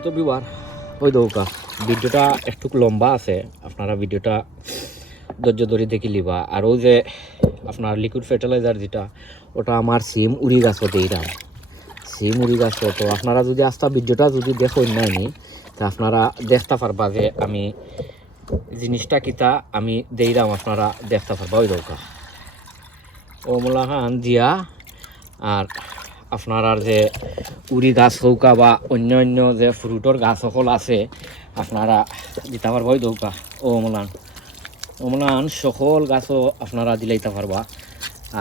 সম্মানিত ভিউয়ার, ওই দৌকা ভিডিওটা একটু লম্বা আছে, আপনারা ভিডিওটা ধৈর্য ধরে দেখি লিবা। আর ওই যে আপনার লিকুইড ফার্টিলাইজার যেটা, ওটা আমার সিম উড়ি গাছও দিইরাম, সিম উড়ি গাছও। তো আপনারা যদি আস্তা ভিডিওটা যদি দেখেন নাইনি, তা আপনারা দেখতে পারবা যে আমি জিনিসটা কিতা আমি দেইরাম, আপনারা দেখতে পারবা। ওই দৌকা ওমলাহান দিয়া আর আপনার আর যে উড়ি গাছ হৌকা বা অন্য অন্য যে ফ্রুটর গাছ সকল আছে, আপনারা দিতে পারবা। ওই দৌকা ওমলান সকল গাছও আপনারা দিলাইতে পারবা।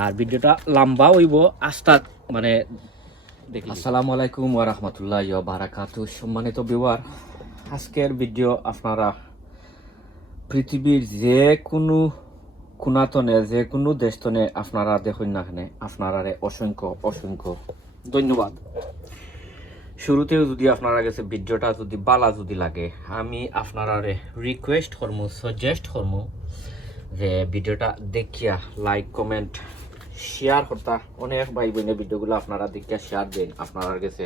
আর ভিডিওটা লম্বা হইব আস্তা মানে দেখি। আসসালামু আলাইকুম ওয়া রাহমাতুল্লাহি ওয়া বারাকাতুহু। সম্মানিত ভিউয়ার, আজকের ভিডিও আপনারা পৃথিবীর যে কোনো কোনাতনে যে কোনো দেশতনে আপনারা দেখুন না কেন, আপনারা অসংখ্য অসংখ্য ধন্যবাদ। শুরুতেও যদি আপনারা কাছে ভিডিওটা যদি বালা যদি লাগে, আমি আপনারা রিকোয়েস্ট করবো, সাজেস্ট করবো যে ভিডিওটা দেখিয়া লাইক কমেন্ট শেয়ার করতা। অনেক ভাই বোনের ভিডিওগুলো আপনারা দেখিয়া শেয়ার দেন, আপনার কাছে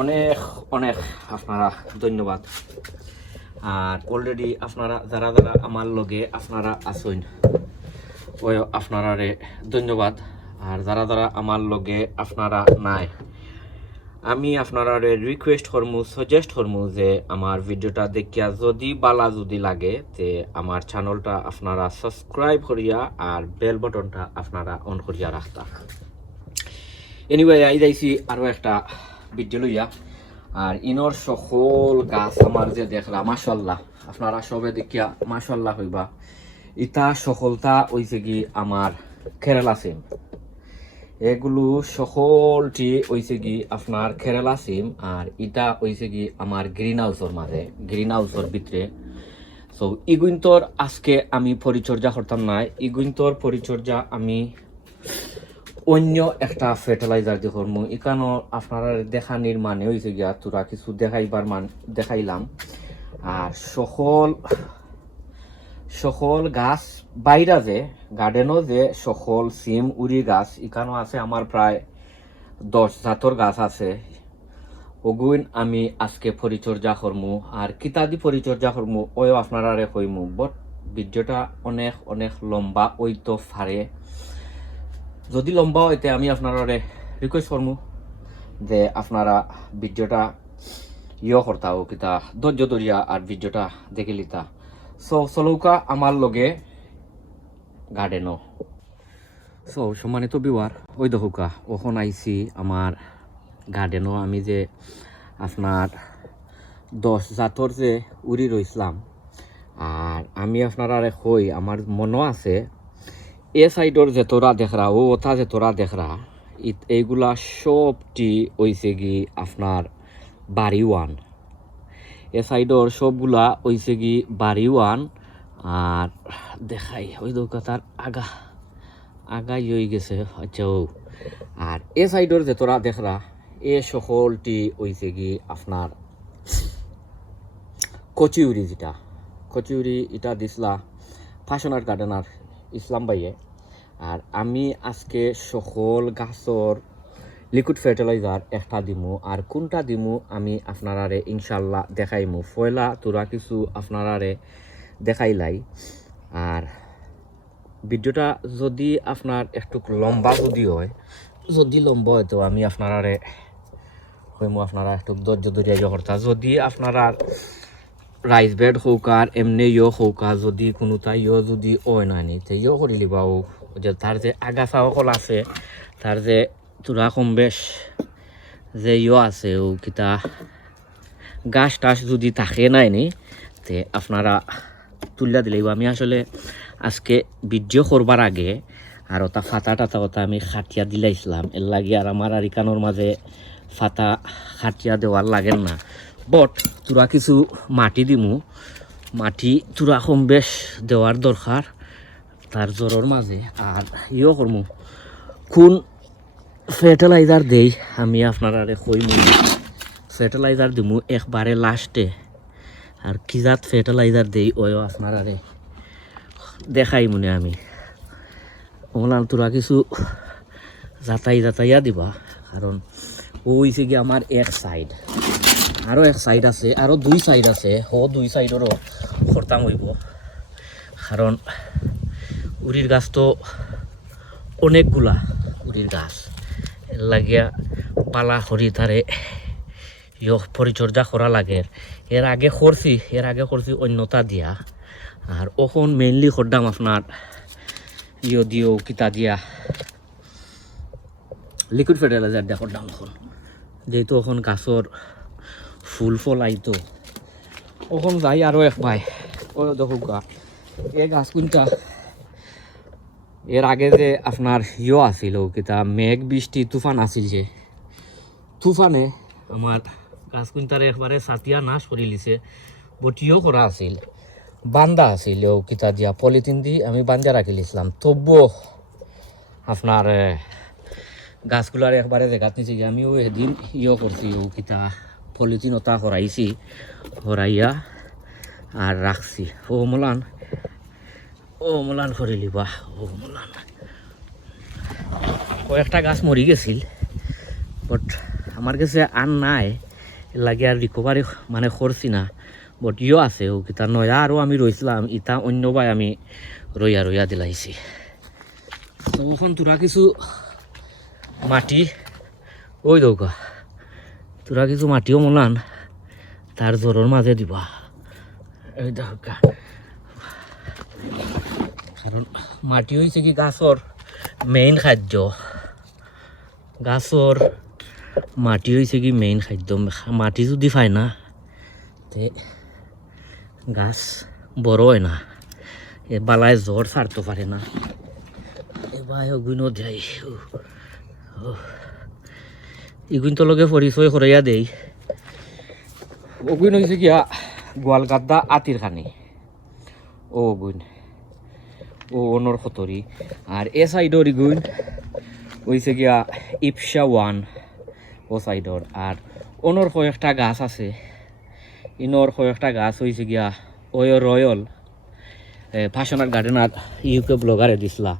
অনেক অনেক আপনারা ধন্যবাদ। আর অলরেডি আপনারা যারা যারা আমার লগে আপনারা আসুন, ওই আপনারা ধন্যবাদ। আর যারা যারা আমার লগে আপনারা নাই, আমি আপনারা রিকোয়েস্ট করমু, সাজেস্ট করমু যে আমার ভিডিওটা দেখিয়া যদি বালা যদি লাগে, তে আমার চ্যানেলটা আপনারা সাবস্ক্রাইব করিয়া আর বেল বটনটা আপনারা অন করিয়া রাখতা। এনিওয়ে আই যাইছি আরও একটা ভিডিও লইয়া। আর ইনর সকল গাছ আমার যে দেখলা, মাশাল্লাহ আপনারা সবে দেখিয়া মাশাল্লাহ হইবা। ইটা সকলটা হইছে কি আমার কেরালা সিম, এগুলো সকলটি হইছে কি আপনার কেরালা সিম। আর ইটা হইছে কি আমার গ্রিন হাউসের মাঝে, গ্রিন হাউসের ভিতরে। সো ইগুইন্তর আজকে আমি পরিচর্যা করতাম না, ইগুইন্তর পরিচর্যা আমি অন্য একটা ফার্টিলাইজার দিয়ে করবো। এখানে আপনারা দেখানির মানে হয়েছে গিয়া তোরা কিছু দেখাইবার দেখাইলাম। আর সকল গাছ বাইরা যে গার্ডেনও যে সকল সিম উড়ি গাছ এখানেও আছে, আমার প্রায় 10 জাতর গাছ আছে। ওগুন আমি আজকে পরিচর্যা করমু। আর কিতাদি পরিচর্যা করমু ওই আপনারা কইমু, বাট ভিডিওটা অনেক অনেক লম্বা ওইতো ফারে। যদি লম্বা হইতে আমি আপনারা রিকোয়েস্ট করমু যে আপনারা ভিডিওটা করতাও কিতা ধৈর্য ধরিয়া আর ভিডিওটা দেখে লিতা। সো চলৌকা আমার লগে গার্ডেনও। সো সম্মানিত ভিউয়ার, ওই দহুকা ওখন আইছি আমার গার্ডেনও। আমি যে আপনার 10 জাতর যে উড়ি রইছিলাম, আর আমি আপনারা কই আমার মনও আছে এ সাইডর যে তোরা দেখরা ও ওটা যে তোরা দেখরা, এইগুলা সবটি হইছে কি আপনার বাড়ি ওয়ান। এ সাইডর সবগুলা হইছে কি বাড়ি ওয়ান। আর দেখাই ওই দৌকাতার আগাই হয়ে গেছে। আচ্ছা ও আর এ সাইডর যে তোরা দেখরা, এ সকলটি হইছে কি আপনার কচিউরি, যেটা কচিউরি এটা দিসলা ফ্যাশনার গার্ডেনার ইসলাম ভাইয়ে। আর আমি আজকে সকল গাছর লিকুইড ফার্টিলাইজার একটা দিমু। আর কোনটা দিমু আমি আপনারা ইনশাল্লাহ দেখাইমু। পয়লা তোরা কিছু আপনারা দেখাইলাই। আর ভিডিওটা যদি আপনার একটু লম্বা যদি হয়, তো আমি আপনারা কইমু আপনারা একটু ধৈর্য ধরিয়া করতা। যদি আপনারা রাইস বেড হোক আর এমনি হোক, যদি কোনোটা যদি হয় না নি, তো করি লিবাও। যে তার যে আগাছা সকল আছে, তার যে তোরা কম বেশ যে আছে ও কিতা গাছ টাছ যদি থাকে নাই নি, তে আপনারা তুলিয়া দিলেই। আমি আসলে আজকে ভিডিও করবার আগে আর ওটা ফাতা টাতা ওটা আমি খাটিয়া দিলাইছিলাম, এর লাগে আর আমার আর ইকানোর মাঝে ফাতা খাটিয়া দেওয়ার লাগেন না। বট তোরা কিছু মাটি দিমু, মাটি তোরা কম বেশ দেওয়ার দরকার তার জ্বরের মাঝে। আর করমু কোন ফার্টিলাইজার দেই আমি আপনারা কইমু। ফার্টিলাইজার দিমু একবারে লাস্টে। আর কি জাত ফার্টিলাইজার দেই ওই আপনারা দেখাই মনে আমি। ওনার তোরা কিছু যাতাইয়া দিবা, কারণ ও হয়েছে কি আমার এক সাইড। আরও এক সাইড আছে, আরও দুই সাইড আছে, দুই সাইডেরও খরতাম হইব, কারণ উড়ির গাছ তো অনেকগুলা উড়ির গাছ, এর লাগিয়া পালা খড়ি তারে পরিচর্যা করা লাগে। এর আগে করছি অন্যতা দিয়া, আর ওখন মেইনলি করতাম আপনার দিও কিতা দিয়া লিকুইড ফার্টিলাইজার দিয়া করতাম এখন, যেহেতু এখন গাছর ফুল ফল আইতো। ওখন যাই আরও এক ভাই ও দেখো গা এই গাছ কোনটা, এর আগে যে আপনার আছিল কিতা মেঘ বৃষ্টি তুফান আছিল, যে তুফানে আমার গাছ কুইন্টারে একবারে সাতিয়া নাশ করে লিছে, বটিও করা আছিল, বান্ধা আছিল ও কিতা দিয়া পলিথিন দি আমি বান্ধা রাখি লিছিলাম, তবুও আপনার গাছগুলার একবারে জেগাত নিচে গিয়ে আমিও এদিন করছি, ও কিতা পলিথিন ওটা হরাইছি, হরাইয়া আর রাখছি। ও মলান করিলি বাহ, কয়েকটা গাছ মরি গেছিল, বাট আমার কাছে আর নাই, লাগে আর রিকভারি মানে করছি না, বাট আছে ও কিতা নয়া আরও আমি রইছিলাম, ইটা অন্য ভাই আমি রইয়া দিলাইছি। তো ওখান তোরা কিছু মাটি ওই দৌকা, তোরা কিছু মাটিও মলান তার জ্বরের মাঝে দিবা, এই দৌকা, কারণ মাটি হয়েছে কি গাছর মেইন খাদ্য, গাছর মাটি হয়েছে কি মেইন খাদ্য, মাটি যদি পায় না তে গাছ বড় হয় না, এ বালায় জ্বর ছাড়তে পারে না। এবার ওগুলো যাই এগুন তো লগে পরিচয় করাইয়া দেই, ওগুন হয়েছে গিয়া গোয়ালগাদ্দা আতির খানি, ওগুন অনর খতরি, আর এ সাইডর ইগুন হয়েছে গিয়া ইপসা 1 ও সাইডর, আর অনর কয়েকটা গাছ আছে, ইনর কয়েকটা গাছ হয়েছে গিয়া ওই রয়্যাল ফ্যাশনার গার্ডেনার ইউকে ব্লগারে দিছিলা,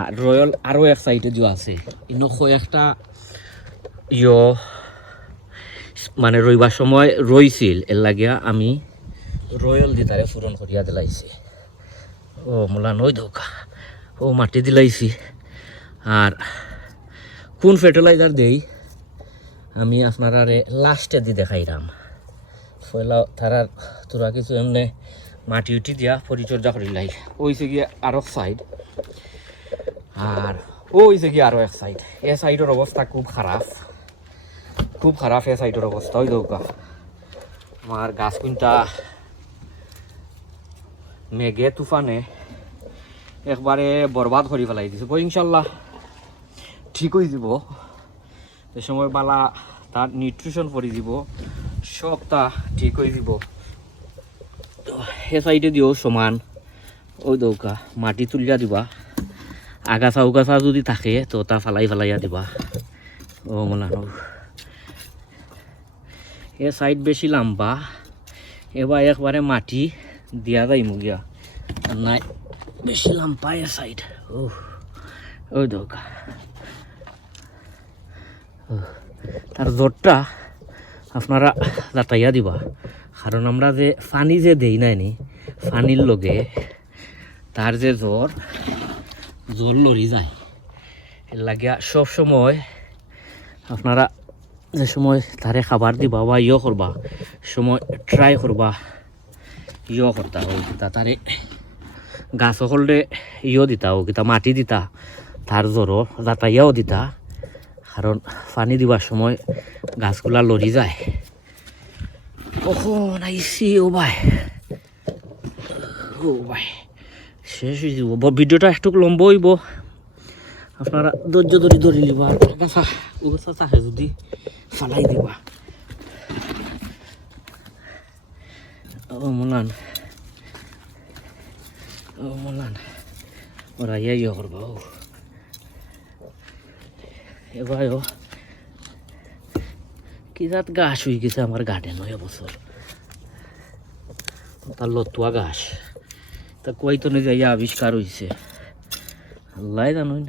আর রয়্যাল আরও এক সাইডে যে আছে ইনো কয়েকটা মানে রইবার সময় রইছিল, এর লাগিয়া আমি রয়্যাল দি তারে পূরণ করিয়া দিলাইছি। ও মোলা নই ধোকা, ও মাটি দিলাইছি, আর কোন ফার্টিলাইজার দেই আমি আপনারা লাস্টে দি দেখাইলাম, পয়লা তারার তোরা কিছু এমনি মাটি উঠি দিয়া পরিচর্যা করিলাই। ওইছে গিয়ে আরো সাইড, আর ওইছে গিয়ে আরো এক সাইড, এ সাইডের অবস্থা খুব খারাপ এ সাইডের অবস্থা। ওই দৌকা আমার গাছ কুইন্টা মেঘে তুফানে একবারে বরবাদ করে ফেলাই দিছে, ইনশাল্লাহ ঠিক হয়ে যাব, এ সময় বালা তার নিউট্রিশন পরি দিব, সবটা ঠিক হয়ে যাব। সে সাইডে দিও সমান, ওই দৌকা মাটি তুলিয়া দিবা, আগাছা উগাছা যদি থাকে তো তা ফালাইয়া দিবা। ও মনে এ সাইড বেশি লম্বা, এবার একবারে মাটি দিয়া যায় মুগিয়া, আর নাই বেশি লম্বা এ সাইড। ওই দৌকা তার জোরটা আপনারা যাতাইয়া দিবা, কারণ আমরা যে পানি যে দেই নাইনি, পানির লগে তার যে জ্বর লড়ি যায়, এর লাগিয়া সব সময় আপনারা যে সময় তারে খাবার দিবা বা করবা সময় ট্রাই করবা করতা কিতা তারে গাছ সকলে দিতা কিতা মাটি দিতা, তার জ্বরও যাতাইয়াও দিতা, কারণ পানি দিবার সময় গাছগুলা লড়ি যায়। কখন আইসি ও ভাই শেষ হয়ে যাব, ভিডিওটা একটু লম্বা হইব, আপনারা ধৈর্য ধরি লিবা, গাছা ওগাছা চাহে যদি ফালাই দিবা। ও মলান ওরা করবা। এবার কি জাত গাছ হয়ে গেছে আমার গার্ডেন ওই বছর, তার লতুয়া গাছ, তা কইতো না যাইয়া আবিষ্কার হয়েছে, আল্লাহ জানুন।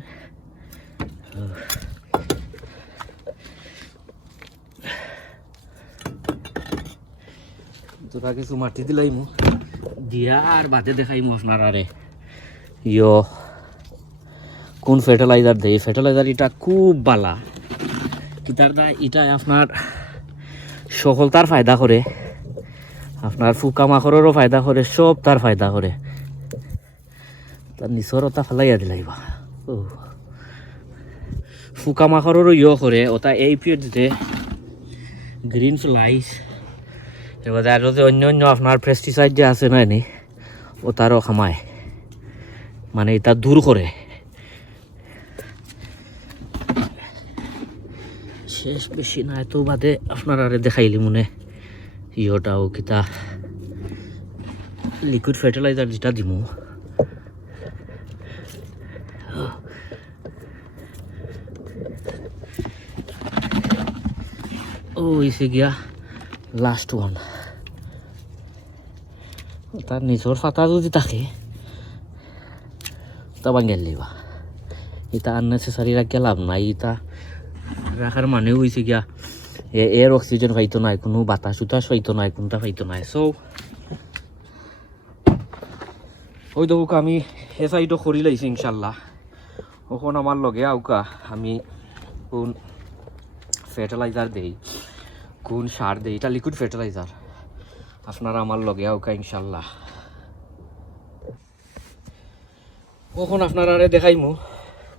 তোরা কিছু মাটি দিলাইমু দিয়া আর বাদে দেখাইমু আপনার আরে ইয়ো কোন ফার্টিলাইজার দেয়। ফার্টিলাইজার এটা খুব বালা, কিতার দা এটা আপনার সফলতার ফায়দা করে, আপনার ফুকা মাখরেরও ফায়দা করে, সব তার ফায়দা করে। তার নিচর ওটা ফেলাইয়া দিলাইবা ও ফুকা মাখরেরও করে ওটা এই পিরিয়ডে গ্রিন ফ্লাইস এবার আরও যে অন্য অন্য আপনার পেস্টিসাইড যে আছে না নি ও তারও খামায়, মানে এটা দূর করে। শেষ বেশি না এত বাদে আপনার আরে দেখাইলি মনে ইয়োটাও কিতা লিকুইড ফার্টিলাইজার যেটা দিমু ও এসে গিয়া লাস্ট ওয়ান। তার নিজের ফাতা যদি থাকে তা বাঙ্গেল লিবা, এটা আননেসেসারি রাখিয়া লাভ নাই। এটা রাখার মানেও হয়েছে গিয়া এর অক্সিজেন পাইতো নাই, কোনো বাতাস উতাস পাইতো নাই, কোনটা পাইতো নাই। সো ওই দেখুক আমি এ সাইডও করি লাইছি ইনশাল্লাহ। ওখন আমার লগে আউকা আমি কোন ফার্টিলাইজার দেই, কোন সার দেই, এটা লিকুইড ফার্টিলাইজার আপনারা আমার লগে আউকা ইনশাল্লাহ। ওখন আপনারা আরে দেখাইমু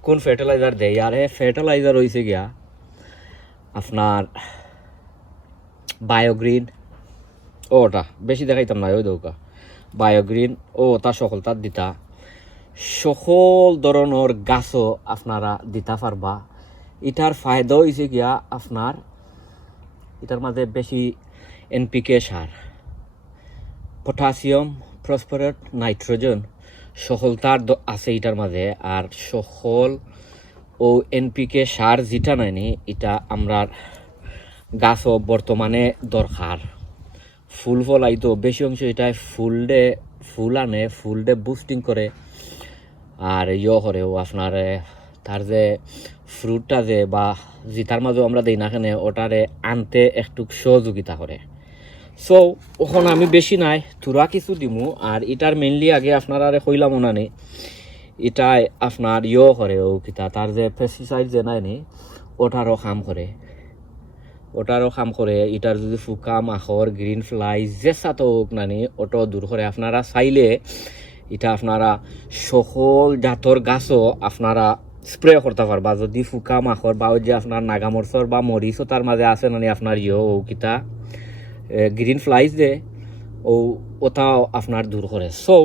কোন ফার্টিলাইজার দেয়। আর এ ফার্টিলাইজার হয়েছে গিয়া আপনার বায়োগ্রিন, ওটা বেশি দেখাইতাম না, ওই দৌকা বায়োগ্রিন ও ওটা সকল তার দিতা সকল ধরনের গাছও আপনারা দিতা পারবা। এটার ফায়দা হয়েছে গিয়া আপনার এটার মাঝে বেশি এনপিকে সার, পটাশিয়াম, ফসফরাস, নাইট্রোজেন সকল তার আছে এটার মাঝে। আর সকল ও এনপিকে সার যেটা নাইনি এটা আমরা গাছও বর্তমানে দরকার। ফুল ফল আইতো বেশি অংশ এটাই ফুল আনে, ফুল ডে বুস্টিং করে আর করেও আপনার তার যে ফ্রুটটা যে বা যেটার মাঝেও আমরা দিই না কেন ওটারে আনতে একটু সহযোগিতা করে। সো ওখানে আমি বেশি নাই তুরা কিছু দিমু। আর এটার মেনলি আগে আপনারা কইলাম না নি এটাই আপনার করে ও কিতা তার যে পেস্টিসাইড যে নাই নি ওটারও কাম করে। এটার যদি ফুকা মাখর গ্রিন ফ্লাই যে সাথে হোক নানি ওটাও দূর করে। আপনারা চাইলে এটা আপনারা সকল জাতর গাছও আপনারা স্প্রে করতে পারবা। যদি ফুকা মাখর বা ওই যে আপনার নাগামরচর বা মরিচও তার মাঝে আছে নানি আপনার ও কিতা গ্রিন ফ্লাইজ যে ওটাও আপনার দূর করে। সো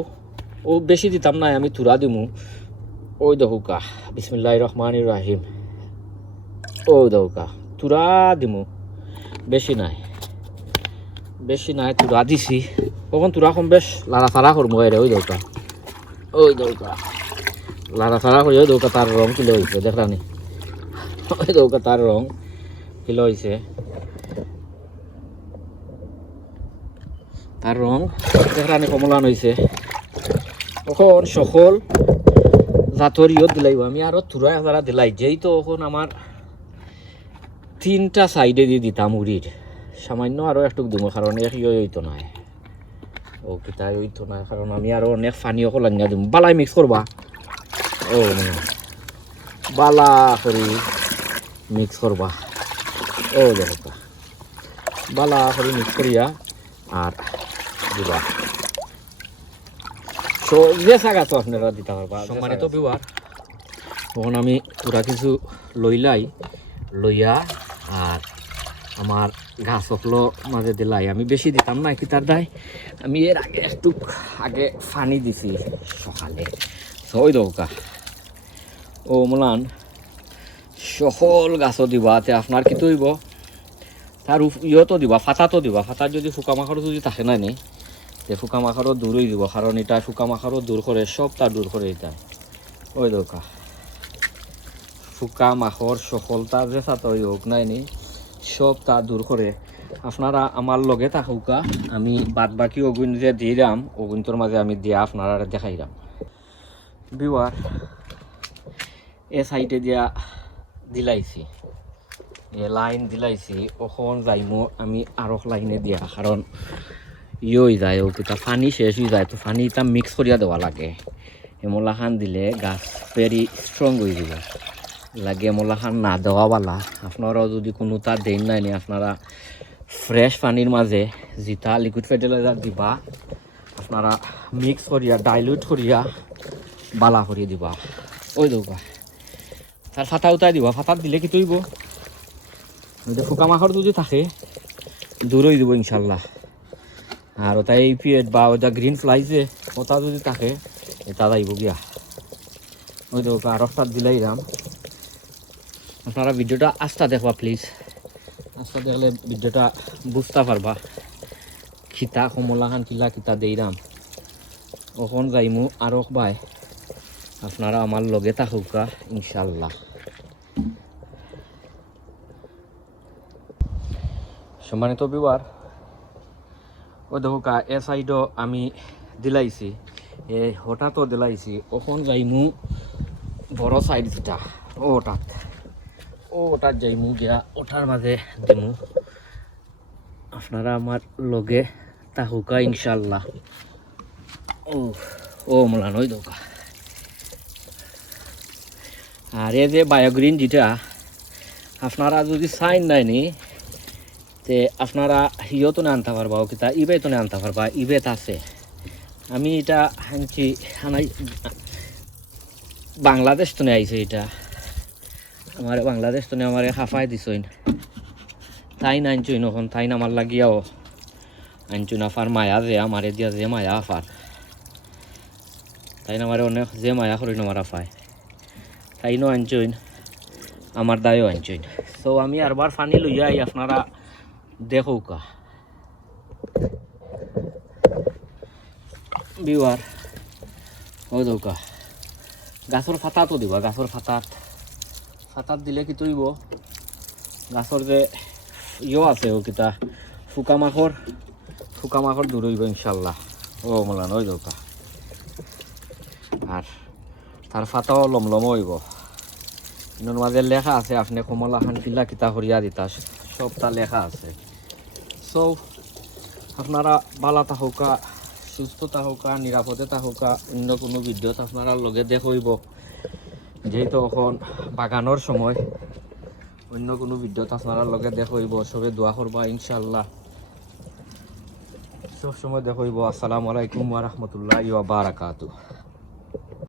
ও বেশি দিতাম না, আমি তুরা দিমু। ওই দহুকা বিসমিল্লাহির রহমানির রহিম, ওই দহুকা তুরা দিমু, বেশি নাই তুরা দিছি। কখন তুরা কম বেশ লাড়াফাড়া করবো রে। ওই দৌকা লাড়াফাড়া করি। ওই দৌকা তার রং কিলো হয়েছে দেখলানি, ওই দৌকা তার রং কিলো হয়েছে, তার রং দেখলানি কমলান হয়েছে। তখন সকল জাতর দিলাইব আমি আরো তুরা যারা দিলাই যেই তো এখন আমার 3টা সাইডে দিয়ে দিতাম উড়ির সামান্য আরও একটু দিব, কারণ এক হইতো না ও কিতাই হইতো না, কারণ আমি আরও অনেক পানিও কলাইয়া দিব। বালাই মিক্স করবা ও বালা করে মিক্স করবা। ও দেখো বালা করে মিক্স করিয়া আর দিবা। তো যে গাছ আপনারা দিতে পারবা। সম্মানিত ভিউয়ার তখন আমি পুরা কিছু লইয়া আর আমার গাছ সকলো মাঝে দিলাই। আমি বেশি দিতাম না কি তার দায়, আমি এর আগে পানি দিছি সকালে। ওই দৌকা ও মলান সকল গাছও দিবা, আপনার কি তৈব তার তো দিবা, ফাতা দিবা। ফাতার যদি ফুকামাখারও যদি থাকে না নি তে ফুকামাখারও দূরই দিব, কারণ এটা ফুকামাখারও দূর করে, সব তার দূর করে এটা। ওই দৌকা ফুকা মাখর সকলতা যে সাতই হোক নাইনি সব তা দূর করে। আপনারা আমার লগে থাকুকা, আমি বাদ বাকি অগুন যে দিলাম অগুনটোর মাঝে আমি দিয়া আপনারা দেখাইলাম। ভিউয়ার এ সাইডে দিয়া দিলাইছি, এ লাইন দিলাইছি, ওখন যাইমো আমি আরো লাইনে দিয়া, কারণ ইয়ে হয়ে যায় ও কিতা পানি শেষ হয়ে যায় তো পানি এটা মিক্স করিয়া দেওয়া লাগে এমলা খান দিলে গাছ ভেরি স্ট্রং হয়ে যাব লাগে এমলা খান না দেওয়াওয়ালা আপনারাও যদি কোনো তার দেন নাই নি আপনারা ফ্রেশ পানির মাঝে যেটা লিকুইড ফার্টিলাইজার দিবা আপনারা মিক্স করিয়া ডাইলুট করিয়া বালা করিয়ে দিবা ওই দৌকা তার ফাটা উঠাই দিবা ফাটাত দিলে কি তৈব পোকামাকড় যদি থাকে দূর হয়ে দিব ইনশাল্লাহ আর ওটা এই পিএড বা ওটা গ্রিন ফ্লাই যে ওটা যদি থাকে এটা যাইব গিয়া ওই দৌকা রফতার দিলেই দাম আপনারা ভিডিওটা আস্তা দেখবা প্লিজ আস্তা দেখলে ভিডিওটা বুঝতে পারবা খিতা কমলা খান কিলা কিতা দেইরাম ওখন যাইমু আরো ভাই আপনারা আমার লগে থাকুকা ইনশাল্লাহ সম্মানিত বিবার ওই দেখো এ সাইডও আমি দিলাইছি এ হঠাৎও দিলাইছি ওখন যাইমু বড় সাইড যেটা ওটাত যাইমু গিয়া ওটার মাঝে দিমু আপনারা আমার লগে থাকুকা ইনশাল্লাহ ও মলান ওই দোকা আর এই যে বায়োগ্রিন যেটা আপনারা যদি সাইন নাইনি তে আপনারা হিও তো আনতে পারবা ও কিতা ইবে তো আনতে পারবা ইবেত আছে আমি এটা আনছি আনাই বাংলাদেশ তো আইছে এটা আমার বাংলাদেশ তো আমার হাফাই দিছইন তাই না আনছইন এখন তাই না আমার লাগিয়াও আনছুন আফার মায়া যে আমার দিয়া যে মায়া আফার তাই না আমার অনেক যে মায়া করিন আমার আফায় তাই নো আনছইন আমার দায়ও আনছইন তো আমি আরবার ফানি লইয়া আই আপনারা দেখৌকা বিওয়ার ও দৌকা গাছর ফাতা তো দিবা গাছর ফাতাত দিলে কি তৈব গাছর যে ইয়ে আছে ও কিতা ফুকামাকড় দূর হইব ইনশাল্লাহ ও মলান ওই দৌকা আর তার ফাতাও লমলম হইব ইনোর মাঝে লেখা আছে আপনি কমলা খান কিলা কিতা করিয়া দিতা সবটা লেখা আছে সো আপনারা ভালো থাকুকা সুস্থ থাকুকা নিরাপদে থাকুকা অন্য কোনো ভিডিওত আপনারা লগে দেখইব যেহেতু এখন বাগানোর সময় অন্য কোনো ভিডিওত আপনারা লগে দেখইব সবে দোয়া করবা ইনশাল্লাহ সব সময় দেখইব আসসালামু আলাইকুম ওয়া রাহমাতুল্লাহি ওয়া বারাকাতুহু।